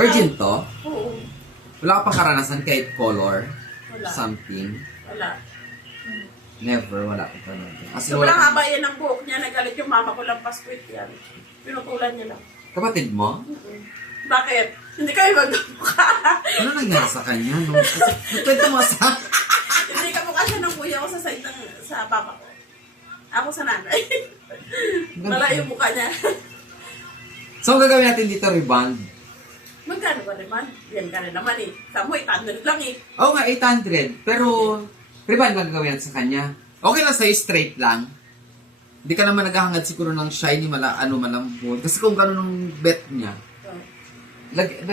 Virgin to? Oo. Wala ka pang karanasan kahit color? Wala. Something? Wala. Never, wala ko pa natin. Kasi Sobrang wala haba yan ng buhok niya. Nagalit yung mama ko lang paskwit yan. Pinutulan niya lang. kapatid mo? Bakit? Hindi kayo magkamukha. Ano nangyari sa kanya? No? Kasi, kwento mo sa... Hindi kamukha siya ng kuya ko sa side ng, sa papa ko. Ako sa nanay. Malayo yung mukha niya. So, ang gagawin natin dito, rebond. Magkano ba naman? Yan ka na naman eh. Sa mo, 800 lang eh. Oo nga, 800. Pero, rebond lang gagawin natin sa kanya. Okay lang sa'yo, straight lang. Hindi ka naman naghahangad siguro ng shiny, malambot. Kasi kung gano'n ng bet niya,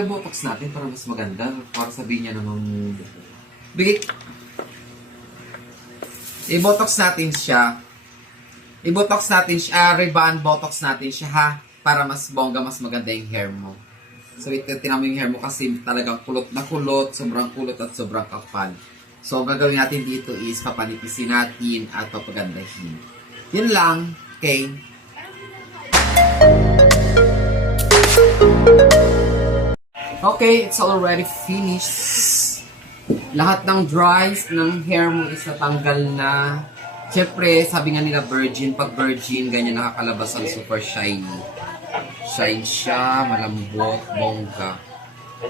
botox natin para mas maganda. Para sabihin niya namang... Bigay... I-botox natin siya. I-botox natin siya. Rebond botox natin siya, ha? Para mas bongga, mas maganda yung hair mo. So, tinan mo yung hair mo kasi talagang kulot na kulot, sobrang kulot at sobrang kapal. So, ang gagawin natin dito is papanipisin natin at papagandahin. Yun lang, okay? Okay, it's already finished. Lahat ng dries ng hair mo is natanggal na. Siyempre, sabi nga nila virgin. Pag virgin, ganyan nakakalabas ang super shiny. Shine siya, malambot, bongga.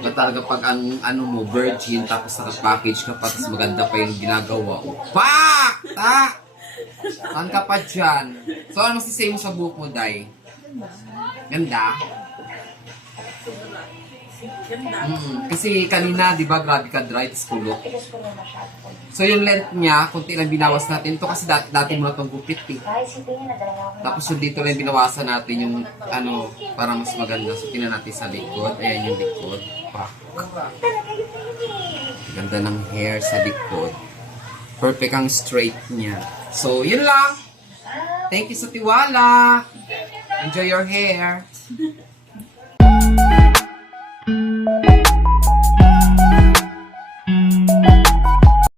Na talaga pag ang ano mo, virgin, tapos naka-package ka pa, tapos maganda pa yung ginagawa. Pak! Ta! Saan ka pa dyan? So, ano masisay mo sa buhok mo, Day? Ganda? Ganda. Kasi kanina, di ba, grabe ka dry, tapos kulot. So, yung length niya, kunti lang binawas natin. Ito kasi dati mo na itong gupit, eh. Tapos yung dito lang binawasan natin yung, ano, para mas maganda. So, tingnan natin sa likod. Ayan yung likod. Pak. Ganda ng hair sa likod. Perfect ang straight niya. So, yun lang. Thank you sa tiwala. Enjoy your hair.